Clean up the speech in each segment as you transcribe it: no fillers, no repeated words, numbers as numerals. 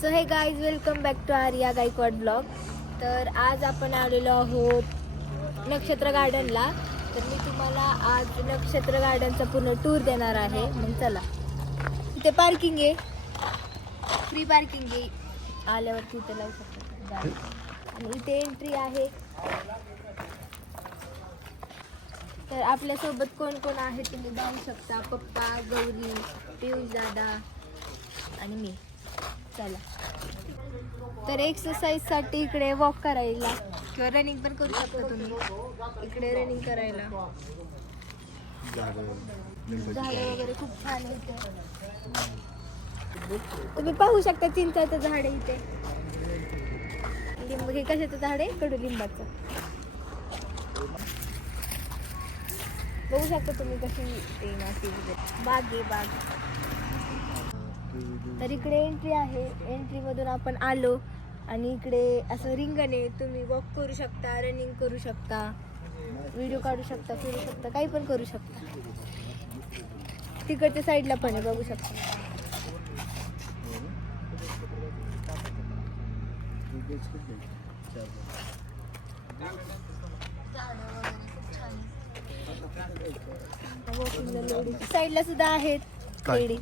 So hey guys, welcome back to Arya Gaikwad blog. तर आज आपण आलेलो आहोत नक्षत्र गार्डनला. तर मी तुम्हाला आज नक्षत्र गार्डनचा पूर्ण टूर देणार आहे. मग चला, इथे पार्किंग आहे, फ्री पार्किंग आहे, आल्यावरती इथे लावू शकतो आणि इथे एंट्री आहे. तर आपल्यासोबत कोण कोण आहे तुम्ही बघू शकता. पप्पा, गौरी, पियुष दादा आणि मी. चला, तर एक्सरसाइजसाठी इकडे वॉक करायला किंवा रनिंग पण करू शकता तुम्ही. इकडे रनिंग करायला झाडं वगैरे खूप छान आहे इथे. तुम्ही पाहू शकता चिंचाचं झाड आहे इथे. लिंब, हे कशाचं झाड आहे? कडुलिंबाचं. बघू शकता तुम्ही कशी ते माती वगैरे. बाग आहे, बाग. तर इकडे एंट्री आहे. एंट्री मधून आपण आलो आणि इकडे असं रिंगण आहे. तुम्ही वॉक करू शकता, रनिंग करू शकता, व्हिडिओ काढू शकता, फिरू शकता, काही पण करू शकता. तिकडच्या साईडला पण आहे, बघू शकता. साईडला सुद्धा आहेत लेडी.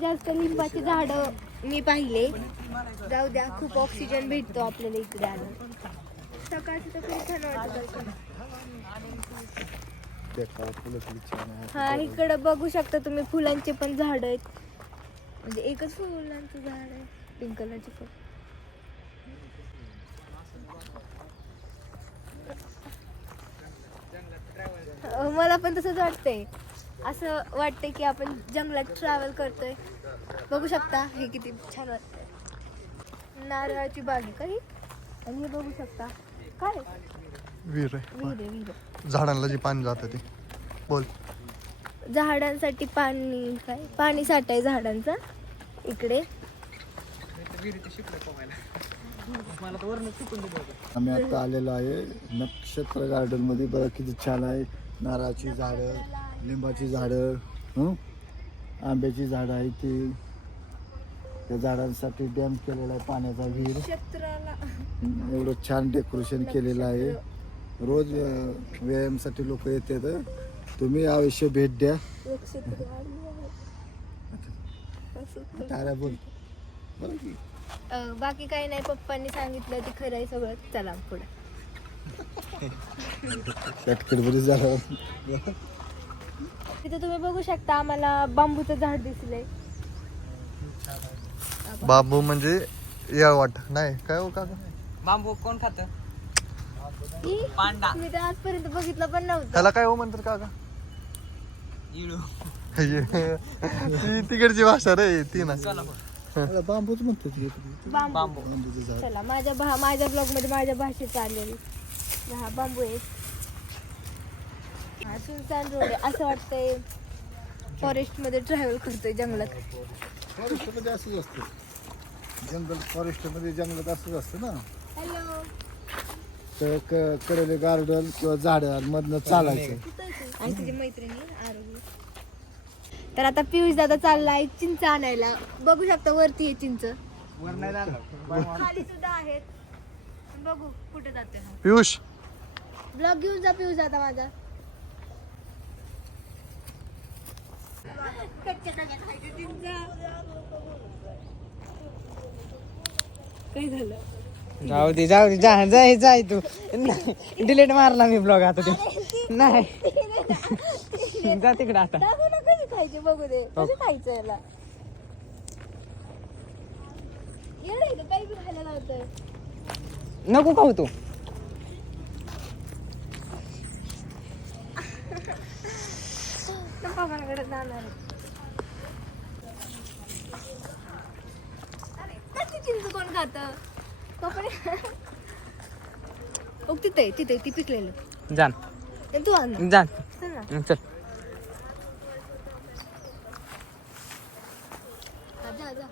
जास्त लिंबाची झाडं मी पाहिले. जाऊ द्या, खूप ऑक्सिजन भेटतो आपल्याला इकडे आलं. सकाळचं तर खूप छान वाटतं. हा, इकडं बघू शकता तुम्ही फुलांचे पण झाड आहेत. म्हणजे एकच फुलांचं झाड आहे, पिंक कलरचे फुल. मला पण तसंच वाटतंय. असं वाटतंय की आपण जंगलात ट्रॅव्हल करतोय. बघू शकता हे किती छान वाटतंय. नारळाची बाग आहे काही. आणि हे बघू शकता काय विहीर आहे. विहीर आहे, विहीर. झाडांना जी पाणी जातं ते बोल. झाडांसाठी पाणी, काय पाणी साठा आहे झाडांचा इकडे. आम्ही आता आलेलो आहे नक्षत्र गार्डन मध्ये. बघा किती छान आहे. नारळाची झाडं, लिंबाची झाडं, आंब्याची झाडं आहे ती. त्या झाडांसाठी डॅम केलेला आहे, पाण्याचा विहीर. एवढं छान डेकोरेशन केलेलं आहे. रोज व्यायामासाठी लोक येतात. तुम्ही अवश्य भेट द्या. तारा बोल. बाकी काही नाही, पप्पांनी सांगितलं ते खरं आहे सगळं. चला पुढे. कटकटमध्ये झालं. तिथे तुम्ही बघू शकता आम्हाला बांबूचं झाड दिसलंय. बांबू म्हणजे येळवाट नाही काय हो काका? बांबू कोण खात? मी तर आजपर्यंत बघितलं पण नव्हतं. त्याला काय हो म्हणतात काका? इळू. ती तिकडची भाषा रे ती ना. बांबूच म्हणतात. बांबू. बांबूचं झाड. चला, माझ्या ब्लॉग मध्ये माझ्या भाषेत चाललेली. हा बांबू आहे. हा सुनसान रोड आहे. असं वाटतंय फॉरेस्ट मध्ये ट्रॅव्हल करतोय, जंगलात. फॉरेस्ट मध्ये असंच असतं. जंगल फॉरेस्ट मध्ये जंगलात असंच असतं ना. हॅलो. तर कडेले गार्डन किंवा झाडांमधनं चालायचं. आणि तिची मैत्रिणी आरोग्य. तर आता पियुष दादा चाललाय चिंच आणायला. बघू शकता वरती आहे चिंच, वर नाही झालं. खाली सुद्धा आहेत. बघू कुठे जाते. पियुष ब्लॉग घेऊन जा पियुष दादा माझा. काय झालं? जाऊ दे जाय तू. डिलीट मारला मी ब्लॉग आता ते. नाही जा तिकडे आता. दाखव ना कशी खायचे, बघू दे कसं खायचं याला. येडं का काही बी खायला लावतोय. नको खाऊ तू. पप्पांकडे जाणार. कशी चिंच कोण खात? तिथे ती पिकलेलं. जान तू आण जान ना. चल. जा जा.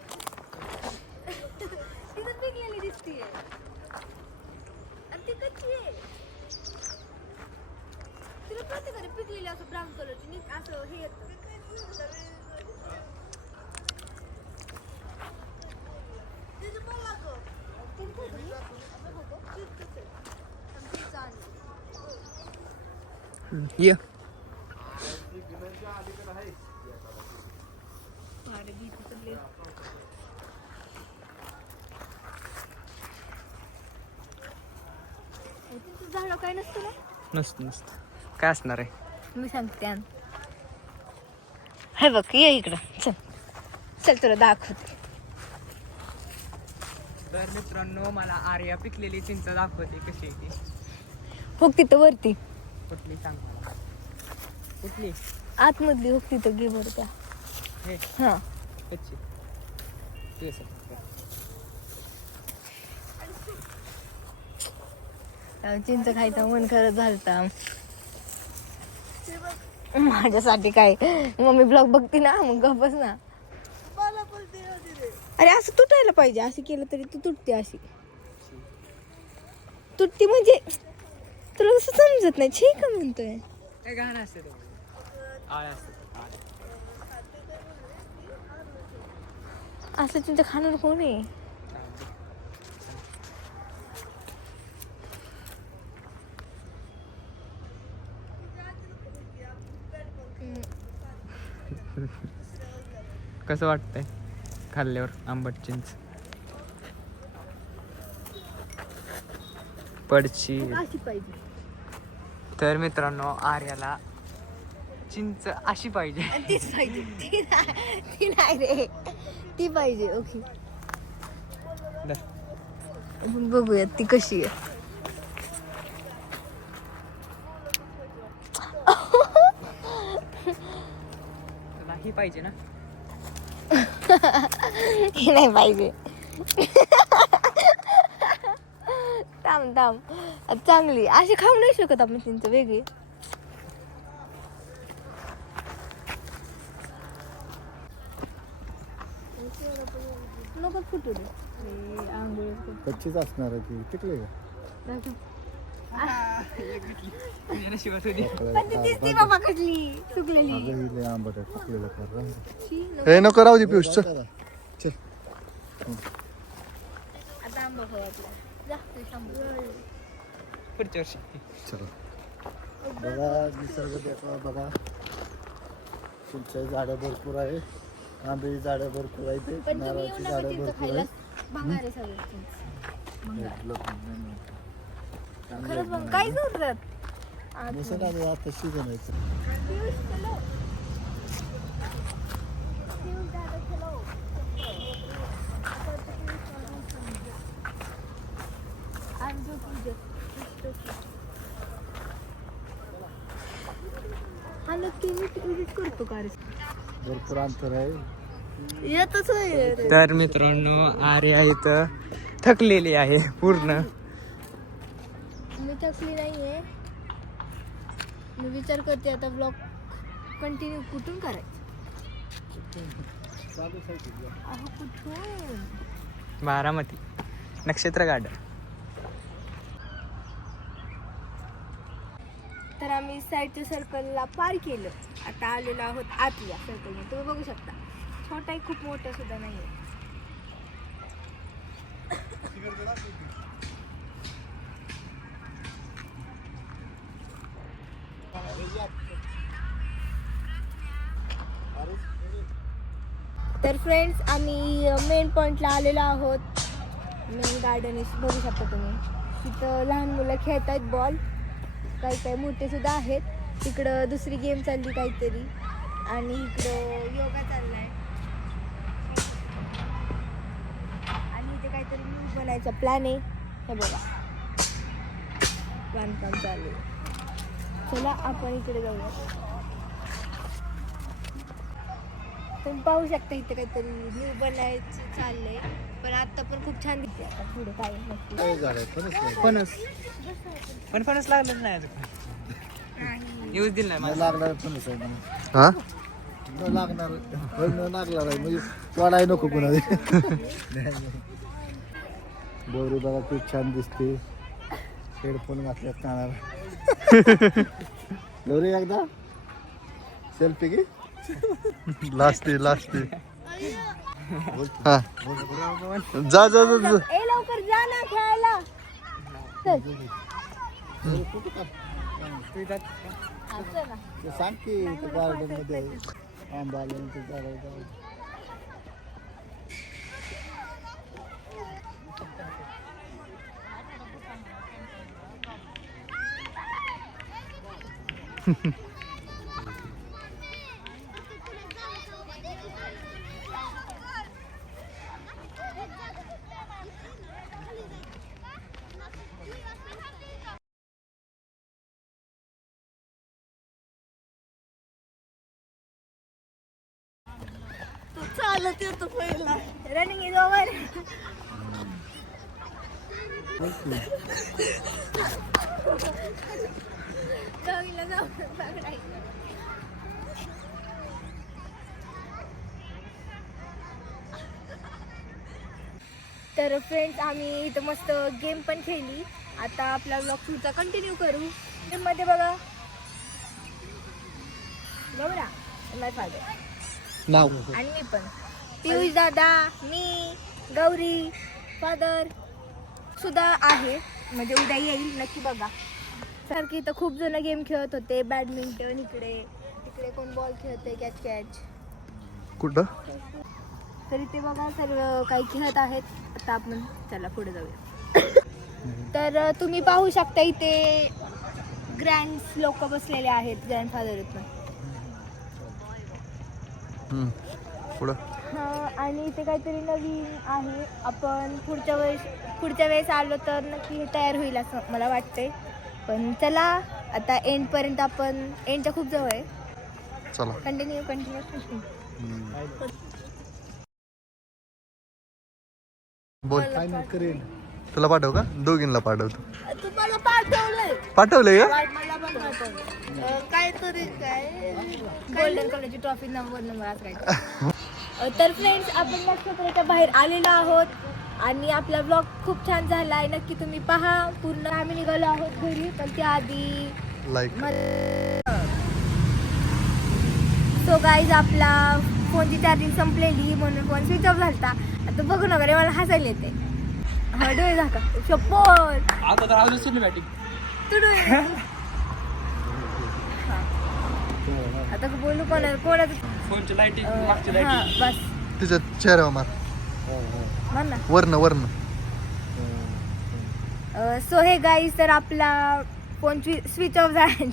तिथं पिकलेली दिसतीये आणि ती कच्ची आहे. तिला प्रत्येकाने पिकलेली असं ब्राऊन कलरची असं हे येतं. ये झाड काय नसतं ना. नसतं काय असणार आहे. मी सांगते आण. हे बघ ये इकडं चल चल तुला दाखवते. तर मित्रांनो मला आर्या पिकलेली चिंच दाखवते कशी आहे ती. हो तिथं वरती कुठली सांग मला. कुठली आतमधली हो तिथं घे बरं त्या. हे हा कच्ची ते असं. चिंच खायचं मन खरंच झालता माझ्यासाठी. काय मम्मी ब्लॉग बघती ना मग गप्पच ना. अरे असं तुटायला पाहिजे. अशी केलं तरी ती तुटते. अशी तुटती म्हणजे तुला कसं समजत नाही. छे का म्हणतोय. काय गाणं असते तो आळ्या असते असं चिंच खाणार कोण आहे. कसं वाटतंय खाल्ल्यावर आंबट चिंच पडची. अशी पाहिजे. तर मित्रांनो आर्याला चिंच अशी पाहिजे. तीच पाहिजे. ती नाही रे ती पाहिजे. ओके आपण बघूयात ती कशी आहे. तुला ही पाहिजे ना. हे नाही पाहिजे. थांब थांब चांगली अशी खाऊ नाही शकत आपण चिंच वेगळी. नको फुटू दे. कच्चीच असणार आहे ती. टिकले का? नशिबात होती. पण ती दिसती बाबा कसली सुकलेली. अगं ही लय आंबट आहे. टिकलेलं कर राहून दे. शी, नको. हे नको राहू दे पियुष चल. चल आता आंबा खाऊ आपला. जा, तू थांब. पुढच्या वर्षी चला बघा निसर्ग देखावा बघा. चिंचेची झाडं भरपूर आहे. आंब्याची झाडं भरपूर आहे. ते पण तुम्ही येऊ नारळाची नका झाडं चिंच भरपूर खायला. आहे. भंगार आहे सगळं चिंच. भंगार. चांगलं खरंच आहे. मग काय करतात. नसेल आलं आता सीजन आहे. हा नक्की विजिट करतो का रे. भरपूर अंतर आहे. येतच आहे. तर मित्रांनो आर्या इथं थकलेली आहे पूर्ण. मी थकली नाहीये. मी विचार करते आता ब्लॉग कंटिन्यू कुठून करायचं. अहो कुठून. बारामती नक्षत्र गार्डन. तर आम्ही साईडच्या सर्कलला पार केलं. आता आलेलो आहोत आतल्या सर्कलमध्ये. तुम्ही बघू शकता छोटा आहे खूप मोठा सुद्धा नाहीये. तर फ्रेंड्स आम्ही मेन पॉइंटला आलेलो आहोत. मेन गार्डन बघू शकता तुम्ही. तिथं लहान मुलं खेळत आहेत बॉल. काही काही मोठे सुद्धा आहेत. तिकडं दुसरी गेम चालली काहीतरी. आणि इकडं योगा चाललाय. आणि इथे काहीतरी न्यूज बनायचा प्लॅन आहे. हे बघा बांधकाम चालू आहे. चला आपण इकडे जाऊया. तुम्ही पाहू शकता इथे काहीतरी न्यू बनायचं चाललंय. पण आता पण खूप छान दिसते. आता पुढे काय नक्की काय झाड आहे खरंच नाही. फणस फणस लागलं नाही अजून. नाही. न्यूज दिली नाही न मला. लागणार फणस आहे म्हणून. हा न लागणार न लागणार आहे म्हणजे तोडाय नको कुणाला. गौरी बघा खूप छान दिसते. हेडफोन घातल्यात कानाला. गौरी एकदा सेल्फी घे. लास्टी हा जा जा जा जा. ए लवकर जा ना खेळायला. चल. फोटो काढ. हा, चला. ते सांग की ते गार्डन मध्ये आहे आंबा आले ते झाड तू चालत येतो पहिला. Running is over. जाऊला जाऊ पकडायचं. तर फ्रेंड्स आम्ही इथं मस्त गेम पण खेळली. आता आपला ब्लॉग पुढचा कंटिन्यू करू. गेम मध्ये बघा गौरा नाही फादर नाव आणि मी पण पियुष दादा, मी, गौरी, फादर सुद्धा आहे. म्हणजे उद्या येईल नक्की बघा. सारखी इथं खूप जण गेम खेळत होते. बॅडमिंटन इकडे कोण बॉल खेळते कॅच. कुठं तर इथे बघा सर्व काही खेळत आहेत. आता आपण चला पुढे जाऊया. तर तुम्ही पाहू शकता इथे ग्रँड लोक बसलेले आहेत. ग्रँडफादर पण पुढं आणि इथे काहीतरी नवीन आहे. आपण पुढच्या वेळेस आलो तर नक्की हे तयार होईल असं मला वाटतंय. पण चला आता एंडपर्यंत आपण एंडच्या खूप जवळ आहे. चला कंटिन्यू बोल. फायनल करेल तुला पाठव का? दोघींना पाठवतो. तुम्हाला पाठवलंय. पाठवलंय का? मला पण पाठवलं. काहीतरी काय गोल्डन कलरची ट्रॉफी नंबर आज काय. तर फ्रेंड्स आपण नक्षत्राच्या बाहेर आलेलो आहोत आणि आपला ब्लॉग खूप छान झाला आहे. नक्की तुम्ही पहा पूर्ण. आम्ही निघालो आहोत घरी पण त्याआधी लाईक सो गाईज आपला फोनची चार्जिंग संपलेली म्हणून फोन स्विच ऑफ झालता. आता बघू नका रे मला हसायला येते. हा डोळे झाका शपथ तू डोळे. आता बोलू कोणाचं हा बस तिच्या चेहऱ्यावर मार. म्हण ना. वर्ण सो हे गाईज तर आपला फोन स्विच ऑफ झाला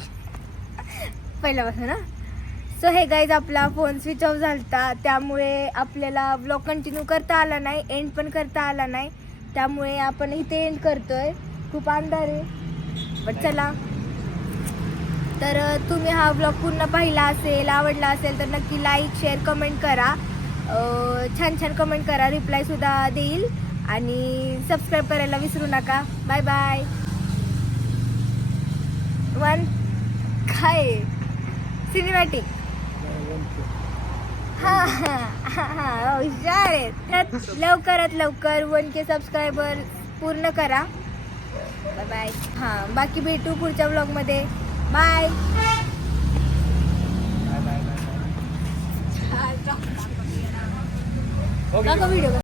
पहिल्यापासून ना. सो हे गाईज आपला फोन स्विच ऑफ झालता त्यामुळे आपल्याला ब्लॉग कंटिन्यू करता आला नाही. एंड पण करता आला नाही. त्यामुळे आपण इथे एंड करतोय. खूप अंधार आहे बट चला. तर तुम्ही हा ब्लॉग पूर्ण पाहिला असेल, आवडला असेल तर नक्की लाईक शेअर कमेंट करा. छान कमेंट करा. रिप्लायसुद्धा देईल आणि सबस्क्राईब करायला विसरू नका. Bye bye. वन काय सिनेमॅटिक. हुशार आहेत. तर लवकरात लवकर 1K सबस्क्रायबर पूर्ण करा. Bye bye. हां बाकी भेटू पुढच्या ब्लॉगमध्ये. बाय. व्हिडिओ